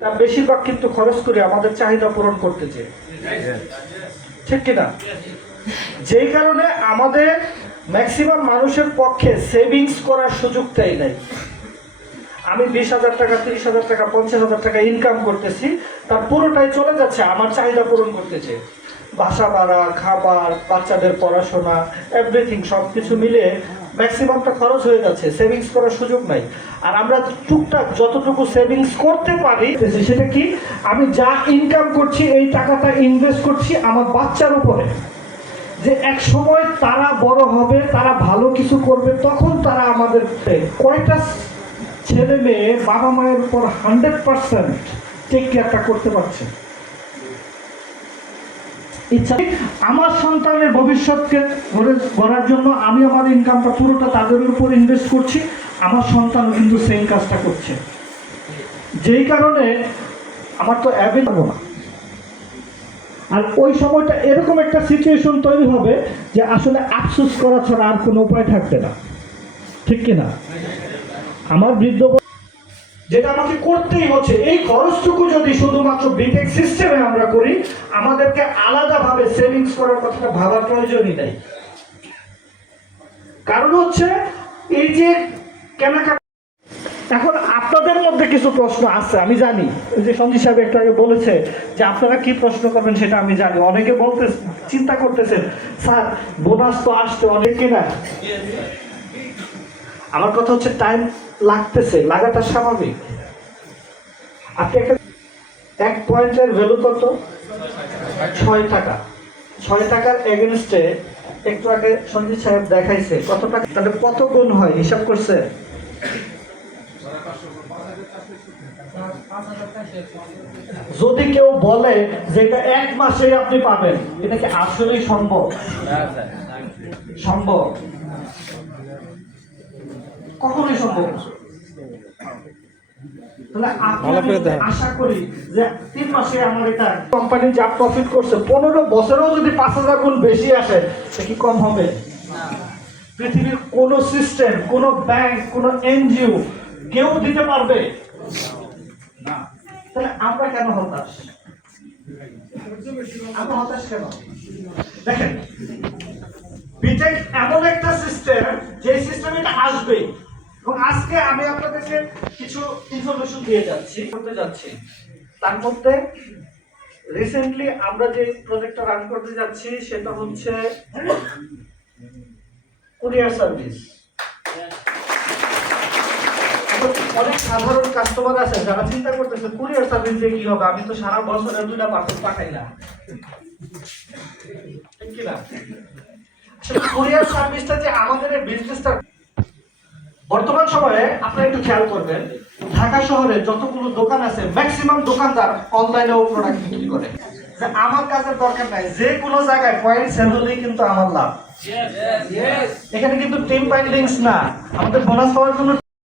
তার বেশিরভাগ কিন্তু খরচ করে আমাদের চাহিদা পূরণ করতেছে, ঠিক কিনা? যেই কারণে আমাদের ম্যাক্সিমাম মানুষের পক্ষে সেভিংস করার সুযোগটাই নাই। আমি 20,000 টাকা, 30,000 টাকা, 50,000 টাকা ইনকাম করতেছি, তার পুরোটাই চলে যাচ্ছে আমার চাহিদা পূরণ করতেছে। বাসা ভাড়া, খাবার, বাচ্চাদের পড়াশোনা, এভরিথিং সব কিছু মিলে ম্যাক্সিমামটা খরচ হয়ে যাচ্ছে, সেভিংস করার সুযোগ নাই। আর আমরা টুকটাক যতটুকু সেভিংস করতে পারি সেটা কি, আমি যা ইনকাম করছি এই টাকাটা ইনভেস্ট করছি আমার বাচ্চার উপরে, যে এক সময় তারা বড় হবে, তারা ভালো কিছু করবে, তখন তারা আমাদের কয়টা ছেলে মেয়ে বাবা মায়ের উপর 100% টেক কেয়ারটা করতে পারছে। ইচ্ছা আমার সন্তানের ভবিষ্যৎকে গড়ার জন্য আমি আমার ইনকামটা পুরোটা তাদের উপর ইনভেস্ট করছি, আমার সন্তান কিন্তু সেম কাজটা করছে। যেই কারণে আমার তো অ্যাভেলেবল না। আর ওই সময়টা এরকম একটা সিচুয়েশন তৈরি হবে যে আসলে আফসোস করা ছাড়া আর কোনো উপায় থাকবে না, ঠিক কিনা? আমার বৃদ্ধ যেটা আমাকে করতেই হচ্ছে, এই খরচটুকু যদি শুধুমাত্র বিটেক সিস্টেমে আমরা করি, আমাদেরকে আলাদাভাবে সেভিংস করার কথাটা ভাবার প্রয়োজনই নেই। কারণ হচ্ছে এই যে কেনাকাটা। এখন আপনাদের মধ্যে কিছু প্রশ্ন আছে, আমি জানি। এই যে সঞ্জীব সাহেব একটু আগে বলেছে যে আপনারা কি প্রশ্ন করবেন সেটা আমি জানি। অনেকে বলতে চিন্তা করতেছেন, স্যার বোনাস তো আসছে অনেক কিনা। আমার কথা হচ্ছে টাইম লাগতেছে, লাগাটা স্বাভাবিক। আপনি একটা এক পয়েন্টের ভ্যালু কত? 6 টাকা। 6 টাকার এগেনস্টে একটু আগে সঞ্জিত সাহেব দেখাইছে কত টাকা, তাহলে কত গুণ হয় হিসাব করছে? যদি কেউ বলে যে এটা 1 মাসেই আপনি পাবেন, এটা কি আসলেই সম্ভব? সম্ভব? কখনোই সম্ভব না। তাহলে আপনারা আশা করি যে 3 মাসে আমার এটা কোম্পানি যা প্রফিট করছে 15 বছরেও যদি 5,000 গুণ বেশি আসে, এটা কি কম হবে? পৃথিবীর কোন সিস্টেম, কোন ব্যাংক, কোন এনজিও কেউ দিতে পারবে না। তাহলে আমরা কেন হতাশ? আমরা হতাশ কেন? দেখেন, বিটেক এমন একটা সিস্টেম যে সিস্টেমে এটা আসবে। এবং আজকে আমি আপনাদেরকে কিছু ইনফরমেশন করতে যাচ্ছি। তার মধ্যে রিসেন্টলি আমরা যে প্রজেক্টটা রান করতে যাচ্ছি সেটা হচ্ছে কুরিয়ার সার্ভিস। অনেক সাধারণ কাস্টমার আছে যারা চিন্তা করতেছে কুরিয়ার সার্ভিস দিয়ে কি হবে, আমি তো সারা বছরে 2টা পার্সেল পাঠাই না, ঠিক কিনা? কুরিয়ার সার্ভিসটা যে আমাদের এই বিজনেসটা বর্তমান সময়ে আপনারা একটু খেয়াল করবেন, ঢাকা শহরে যতগুলো দোকান আছে ম্যাক্সিমাম দোকানদার অনলাইনেও প্রোডাক্ট বিক্রি করে। যে আমার কাজের দরকার নাই, যে কোনো জায়গায় পয়েন্ট সেল হলেই কিন্তু আমার লাভ। এখানে কিন্তু টিম বাইন্ডিংস না, আমাদের বোনাস পাওয়ার জন্য